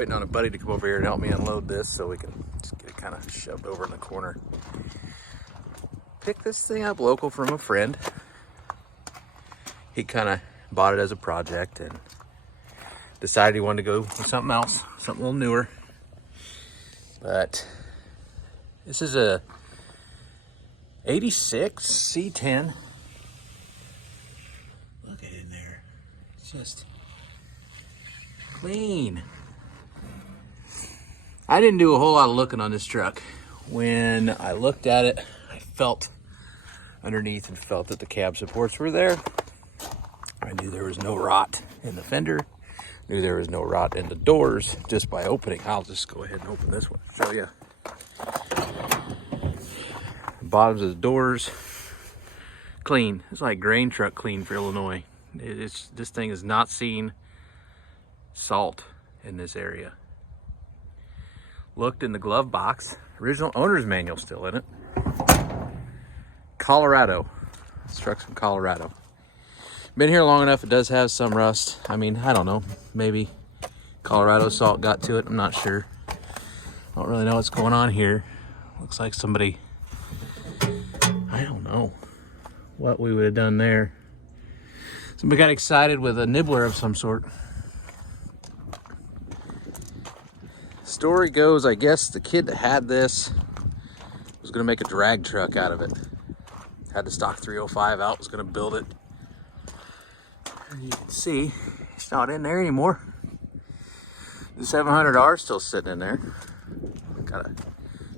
Waiting on a buddy to come over here and help me unload this so we can just get it kind of shoved over in the corner. Picked this thing up local from a friend. He kind of bought it as a project and decided he wanted to go with something else, something a little newer. But this is a 86 C10. Look at it in there. It's just clean. I didn't do a whole lot of looking on this truck. When I looked at it, I felt underneath and felt that the cab supports were there. I knew there was no rot in the fender. Knew there was no rot in the doors just by opening. I'll just go ahead and open this one, show you. The bottoms of the doors, clean. It's like grain truck clean for Illinois. This thing has not seen salt in this area. Looked in the glove box. Original owner's manual still in it. Colorado. This truck's from Colorado. Been here long enough, it does have some rust. I mean, I don't know. Maybe Colorado salt got to it. I'm not sure. I don't really know what's going on here. Looks like somebody, I don't know what we would have done there. Somebody got excited with a nibbler of some sort. Story goes, I guess the kid that had this was gonna make a drag truck out of it. Had the stock 305 out, was gonna build it. And you can see, it's not in there anymore. The 700R is still sitting in there. Got a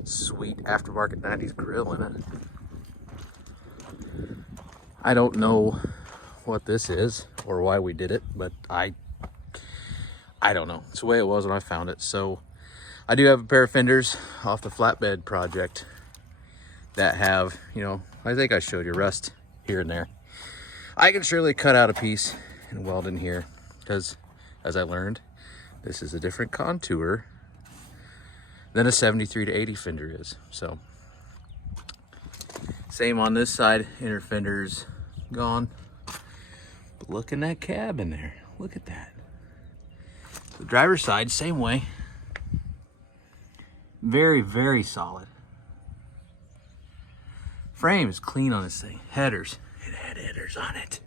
sweet aftermarket 90s grill in it. I don't know what this is or why we did it, but I don't know. It's the way it was when I found it. So I do have a pair of fenders off the flatbed project that have, you know, I think I showed you rust here and there. I can surely cut out a piece and weld in here because, as I learned, this is a different contour than a 73 to 80 fender is. So same on this side, inner fender's gone. But look in that cab in there. Look at that. The driver's side, same way. Very, very solid. Frame is clean on this thing. Headers, it had headers on it.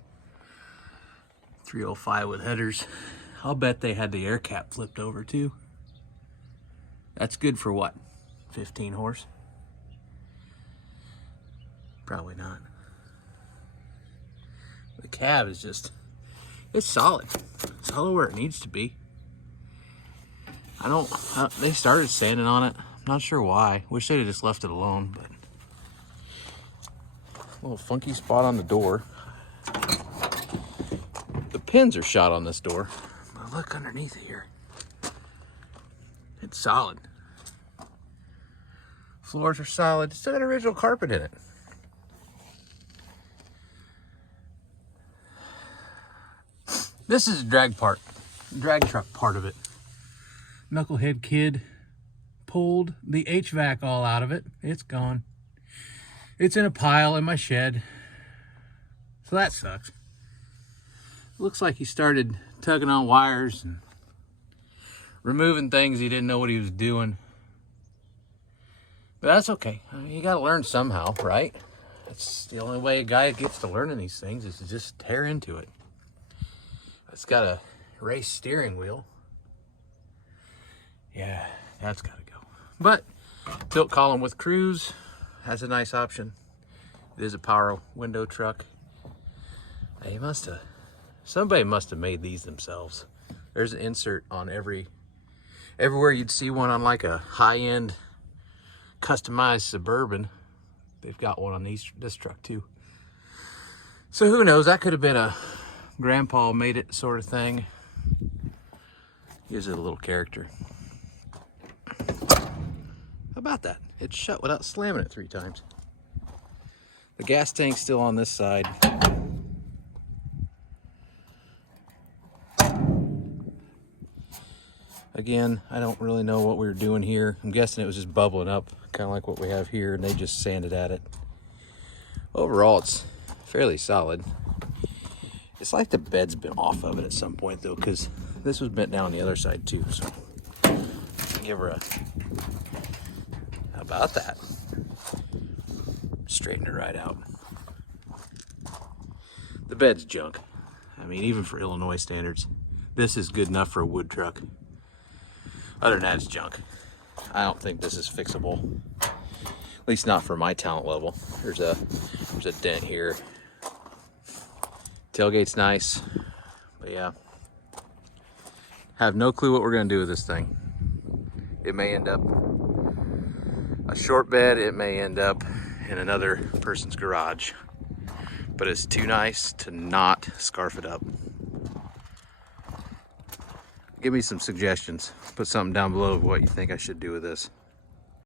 305 with headers. I'll bet they had the air cap flipped over too. That's good for what? 15 horse? Probably not. The cab is just, it's solid. Solid where it needs to be. They started sanding on it. I'm not sure why. Wish they'd have just left it alone, but a little funky spot on the door. The pins are shot on this door. But look underneath it here. It's solid. Floors are solid. Still got original carpet in it. This is a drag truck part of it. Knucklehead kid pulled the HVAC all out of it. It's gone. It's in a pile in my shed. So that sucks. Looks like he started tugging on wires and removing things he didn't know what he was doing. But that's okay. I mean, you gotta learn somehow, right? That's the only way a guy gets to learning these things, is to just tear into it. It's got a race steering wheel. Yeah, that's gotta go. But tilt column with cruise has a nice option. It is a power window truck. Somebody must have made these themselves. There's an insert on everywhere you'd see one on like a high-end customized Suburban. They've got one on this truck too. So who knows, that could have been a grandpa made it sort of thing. Gives it a little character. How about that? It's shut without slamming it 3 times. The gas tank's still on this side. Again, I don't really know what we were doing here. I'm guessing it was just bubbling up, kind of like what we have here, and they just sanded at it. Overall, it's fairly solid. It's like the bed's been off of it at some point though, because this was bent down the other side too. So give her a, how about that? Straighten her right out. The bed's junk. I mean, even for Illinois standards, this is good enough for a wood truck. Other than that, it's junk. I don't think this is fixable. At least not for my talent level. There's a dent here. Tailgate's nice, but yeah. Have no clue what we're gonna do with this thing. It may end up a short bed, it may end up in another person's garage, but it's too nice to not scarf it up. Give me some suggestions. Put something down below of what you think I should do with this.